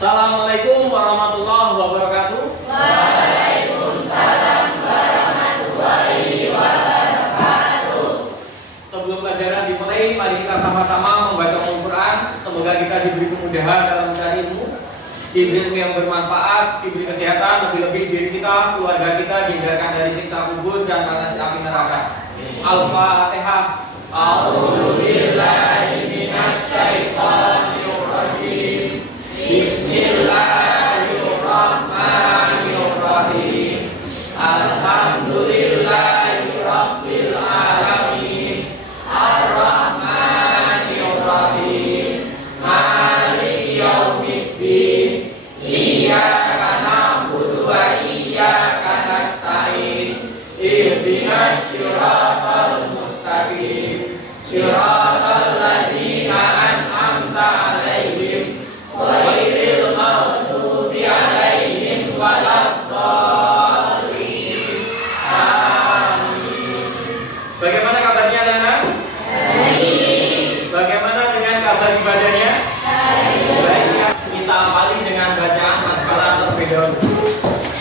Assalamualaikum warahmatullahi wabarakatuh. Waalaikumsalam warahmatullahi wabarakatuh. Sebelum pelajaran dimulai, mari kita sama-sama membaca Al-Quran. Semoga kita diberi kemudahan dalam mencari ilmu, diberi ilmu yang bermanfaat, diberi kesehatan, lebih-lebih diri kita, keluarga kita dihindarkan dari siksa kubur dan panas api neraka. Al-Fatihah. A'udzubillahi minasyaitonir rajim. Bismillahirrahmanirrahim. Alhamdulillahirabbil alamin. Ar-Rahmanirrahim. Maliki yaumiddin. Iyyaka na'budu wa iyyaka nasta'in. Ihdinas siratal mustaqim. Siratal ladzina an'amta 'alaihim ghairil maghdubi 'alaihim waladdallin. Amin. Bagaimana kabarnya anak-anak? Baik. Bagaimana dengan kabar ibadahnya? Baik. Kita awali dengan bacaan hafalan terlebih dahulu.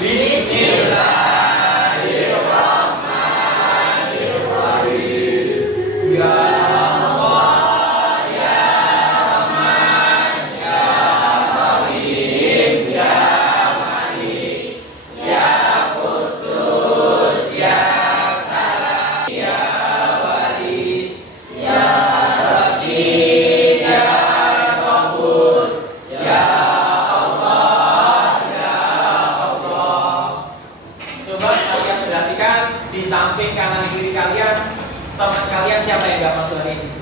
Bismillahirrahmanirrahim. Ya di samping kanan kiri kalian, teman kalian siapa yang nggak masuk hari ini?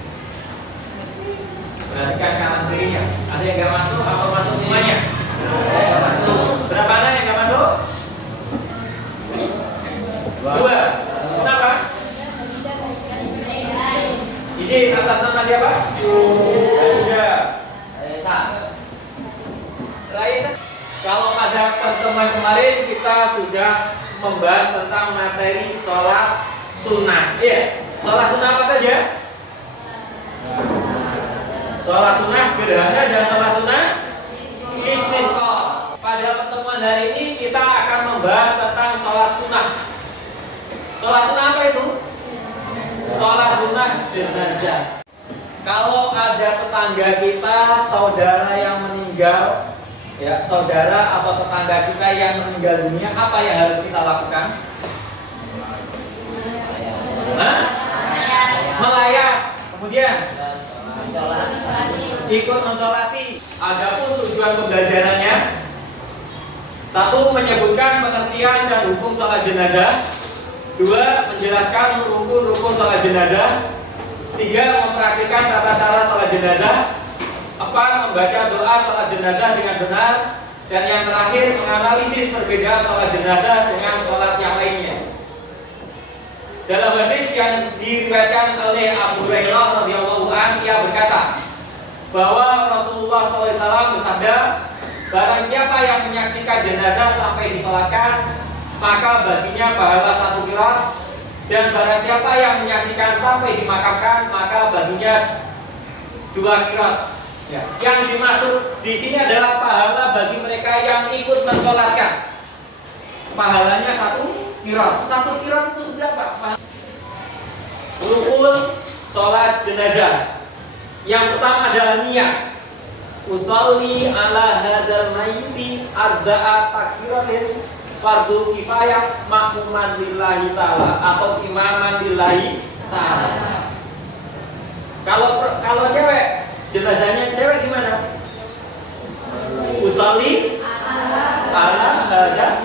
Perhatikan kanan kirinya. Ada yang nggak masuk atau masuk semuanya? Ada yang nggak masuk. Berapa anak yang nggak masuk? Dua. Kenapa? Izin atas nama siapa? Raisa. Raisa. Kalau pada pertemuan kemarin kita sudah membahas tentang materi sholat sunnah. Iya, sholat sunnah apa saja? Sholat sunnah gerhana dan sholat sunnah istisqa. Pada pertemuan hari ini kita akan membahas tentang sholat sunnah. Sholat sunnah apa itu? Sholat sunnah jenazah. Kalau ada tetangga kita, saudara yang meninggal, ya, saudara atau tetangga kita yang meninggal dunia, apa yang harus kita lakukan? Melayat. Kemudian ikut mensolati. Adapun tujuan pembelajarannya, satu, menyebutkan pengertian dan hukum sholat jenazah. Dua, menjelaskan rukun-rukun sholat jenazah. Tiga, mempraktikkan tata cara sholat jenazah. Empat, membaca doa sholat jenazah dengan benar. Dan yang terakhir, menganalisis perbedaan sholat jenazah dengan sholat yang lainnya. Dalam hadis yang diriwayatkan oleh Abu Hurairah radhiyallahu anhu, ia berkata bahwa Rasulullah SAW bersabda, barang siapa yang menyaksikan jenazah sampai disolatkan, maka baginya pahala 1 qiraat, dan barang siapa yang menyaksikan sampai dimakamkan, maka baginya 2 qiraat. Ya. Yang dimaksud di sini adalah pahala bagi mereka yang ikut mensolatkan. Pahalanya 1 qiraat. 1 qiraat itu seberapa? Rukun sholat jenazah. Yang pertama adalah niat. Usolli ala hadzal mayyiti arba'a takbiratin fardu kifayah makmuman lillahi ta'ala atau imaman lillahi ta'ala. Kalau cewek, jenazahnya cewek gimana? Usolli ala hadzal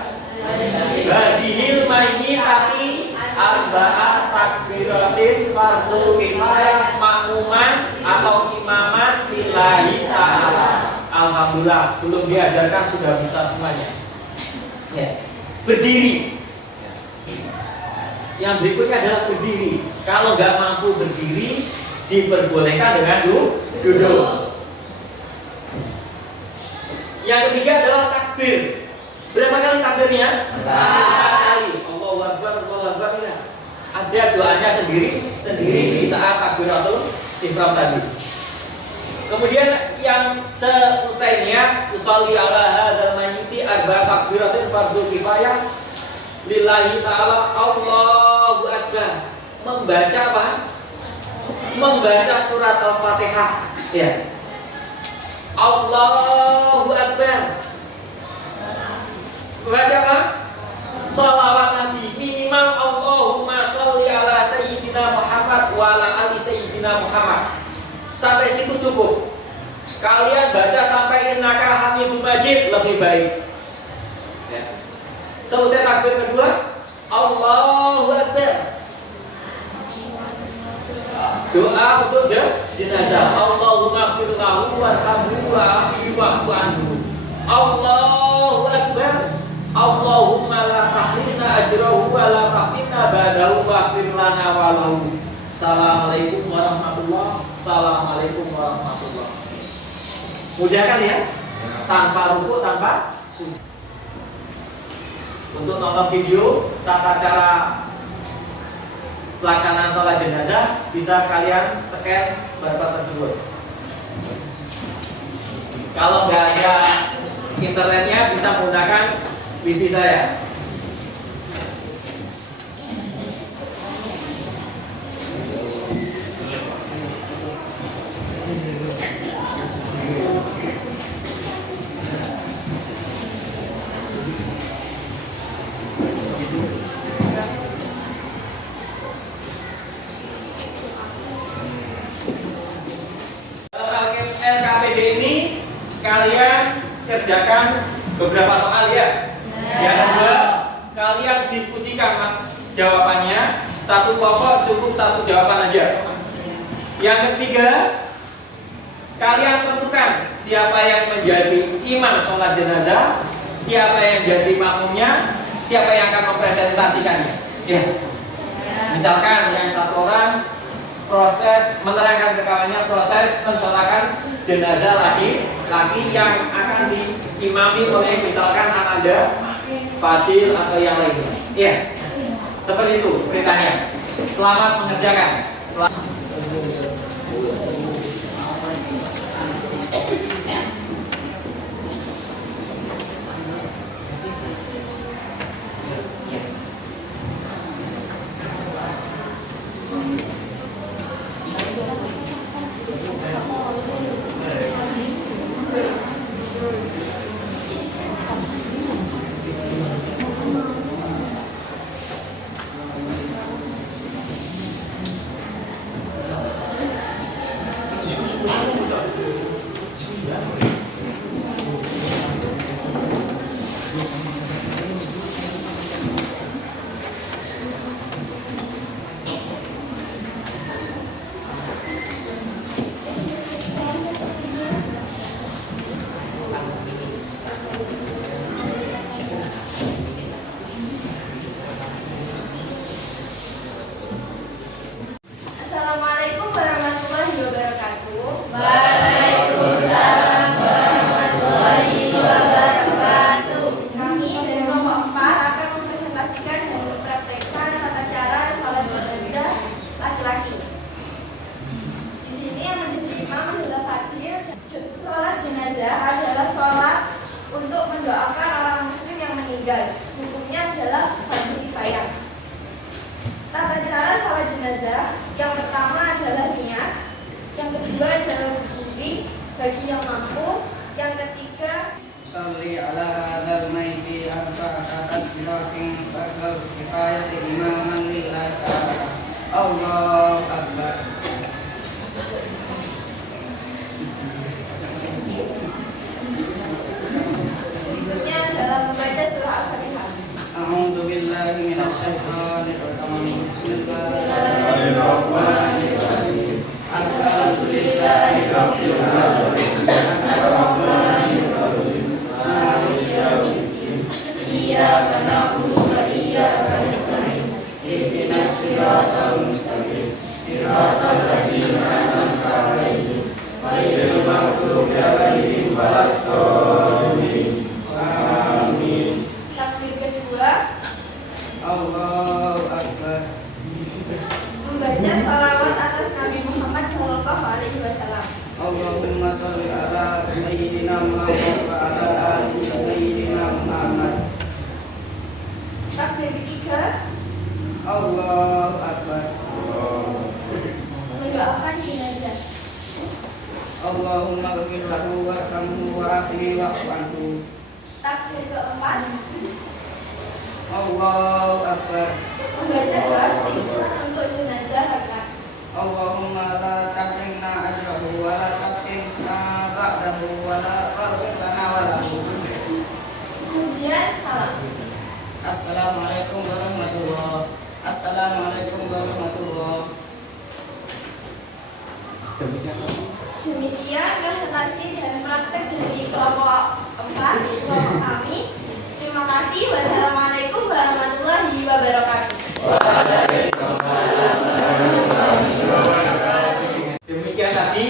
hadihil mayyitati arba'a takbiratin fardu kifayah makmuman atau imaman lillahi ta'ala. Alhamdulillah, belum diajarkan sudah bisa semuanya. Ya. Berdiri. Yang berikutnya adalah berdiri. Kalau nggak mampu berdiri, diperbolehkan dengan duduk. Yang ketiga adalah takbir. Berapa kali takbirnya? 4 kali. Allahu Akbar, Allahu Akbar. Ada doanya sendiri di saat takbiratul ihram tadi. Kemudian yang seusainya nusalli ala hadzal mayyiti arba'a takbiratin fardhu kifayah lillahi ta'ala. Allahu akbar. Membaca apa? Membaca surat Al-Fatihah. Ya. Allahu akbar. Membaca apa? Shalawat Nabi minimal Allahumma sholli ala sayyidina Muhammad wa ala ali sayyidina Muhammad. Sampai situ cukup. Kalian baca sampai innaka hamidum majid lebih baik. Ya. Selesai takbir kedua, Allahu akbar. Doa untuk jenazah. Allahumma ighfir lahu warhamhu wa'afu anhu. Allahu akbar. Allahumma la tahrimna ajrahu wa la tahrimna ba'dahu waghfir lana wa lahu. Assalamualaikum warahmatullahi. Assalamualaikum warahmatullahi. Mudah kan ya? Tanpa ruku, tanpa sujud. Untuk nonton video tata cara pelaksanaan sholat jenazah bisa kalian scan barcode tersebut. Kalau nggak ada internetnya bisa menggunakan wifi saya. LKPD ini kalian kerjakan beberapa soal ya. Yang kedua, kalian diskusikan jawabannya. Satu kelompok cukup satu jawaban aja. Yang ketiga, kalian tentukan siapa yang menjadi imam sholat jenazah, siapa yang jadi makmumnya, siapa yang akan mempresentasikannya. Ya. Misalkan yang satu orang proses menerangkan ke kawannya proses mensolatan jenazah laki-laki yang akan diimami oleh misalkan Ananda, Fadil atau yang lainnya. Iya, seperti itu perintahnya. Selamat mengerjakan. Assalamualaikum warahmatullahi wabarakatuh. Waalaikumsalam warahmatullahi wabarakatuh. Kami dari kelompok 4 akan mempresentasikan dan mempraktekkan tata cara sholat jenazah laki-laki. Di sini yang menjadi imam adalah Fadil. Sholat jenazah adalah sholat untuk mendoakan orang muslim yang meninggal. Hukumnya adalah fardhu kifayah. Tata cara sholat jenazah yang pertama adalah niat, yang kedua adalah berdiri bagi yang mampu, yang ketiga Salli ala hadzal mayyiti arba'a takbiratin fardhu kifayati imaman lillahi ta'ala. Allahu akbar. berikutnya adalah membaca surah Al-Fatihah. A'udzu billahi minasy syaithanir rajim. Bismillahirrahmanirrahim. Alhamdulillahi rabbil alamin. Arrahmanir rahim. Maliki yaumiddin. Iyyaka na'budu wa iyyaka nasta'in. Ihdinas siratal mustaqim. Siratal ladzina an'amta 'alaihim ghairil maghdubi 'alaihim waladdallin. Amin. Takbir kedua, Allahu akbar. membaca salawat atas Nabi Muhammad SAW. Allahumma shalli ala sayyidina Muhammad wa ala bihi wa'fu anhu. Takbir keempat, Allahu akbar. membaca doa singkat untuk jenazah laki-laki. Allahumma la tahrimna ajrahu wa la tahrimna ba'dahu wa la taghfir lana wa lahu. Kemudian salam. Assalamualaikum warahmatullahi. Assalamualaikum warahmatullahi. Demikian presentasi dan praktek dari kelompok 4 kelompok kami. Terima kasih. Wassalamualaikum warahmatullahi wabarakatuh. Demikian tadi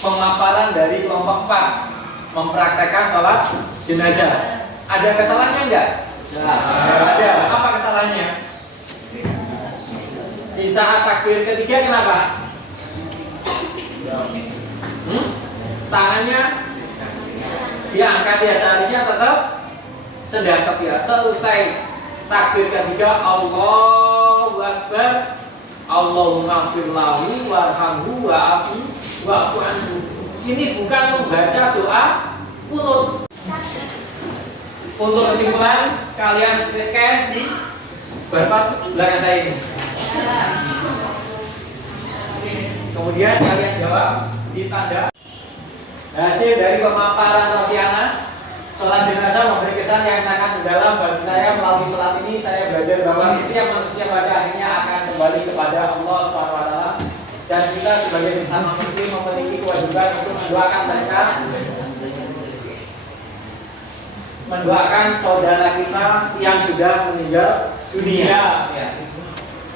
pemaparan dari kelompok 4 mempraktekkan sholat jenazah. Ada kesalahannya enggak? Ada. Apa kesalahannya? Di saat takbir ketiga kenapa? Tangannya diangkat ya, seharusnya tetap sedekap ya. Selesai takbir ketiga Allahu Akbar, Allahumma fir lahu warhamhu wa'fu anhu. Ini bukan membaca doa kunut. Untuk kesimpulan, kalian scan di barcode belakang saya ini. Kemudian kalian jawab di tanda. Hasil dari pemaparan Rosiana, sholat jenazah memberi kesan yang sangat mendalam bagi saya. Melalui sholat ini saya belajar bahwa setiap manusia pada akhirnya akan kembali kepada Allah SWT, dan kita sebagai sesama muslim memiliki kewajiban untuk mendoakan saudara kita yang sudah meninggal dunia. Ya.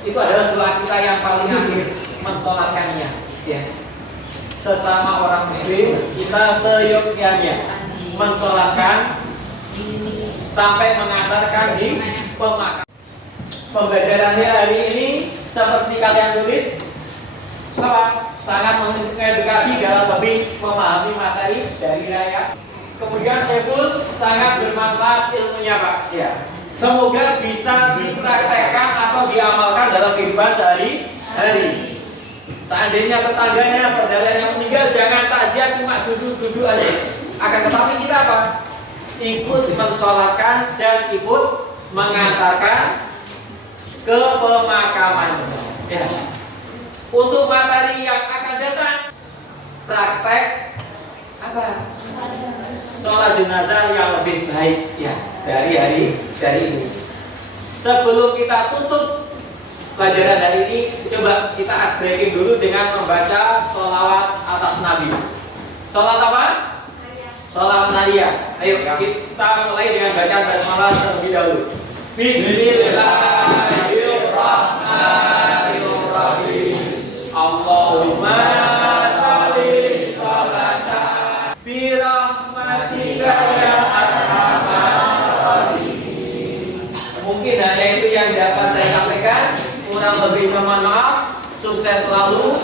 Itu adalah doa kita yang paling akhir, mensolatkannya. Ya. Sesama orang muslim kita seyogyanya mensolatkan sampai mengantarkan di pemakaman. Pembelajarannya hari ini seperti kalian tulis apa? Sangat mengedukasi dalam lebih memahami materi dari ayat. Kemudian Sefus sangat bermanfaat ilmunya Pak. Ya. Semoga bisa dipraktekkan atau diamalkan dalam kehidupan sehari-hari. Seandainya tetangganya, saudara yang meninggal, jangan takziah cuma duduk-duduk aja. Akan tetapi kita apa? Ikut mensolatkan dan ikut mengantarkan ke pemakaman. Ya. Untuk materi yang akan datang, praktek apa? Sholat jenazah yang lebih baik ya dari ini. Sebelum kita tutup pelajaran hari ini, coba kita ice breaking dulu dengan membaca sholawat atas Nabi. Sholat apa? Sholawat Nadia. Ayo kita mulai dengan bacaan basmalah terlebih dahulu. Bismillahirrahmanirrahim. Allahumma sholli sholatan bi rahmatika ya arhamar rahimin. Mungkin hanya itu yang dapat saya sampaikan. Kurang lebih mohon maaf. Sukses selalu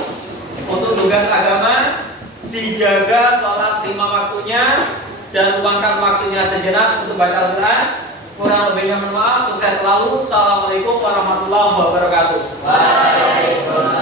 untuk tugas agama. Dijaga sholat 5 waktunya dan luangkan waktunya sejenak untuk baca Al-Quran. Kurang lebihnya mohon maaf. Sukses selalu. Assalamualaikum warahmatullahi wabarakatuh. Waalaikumsalam.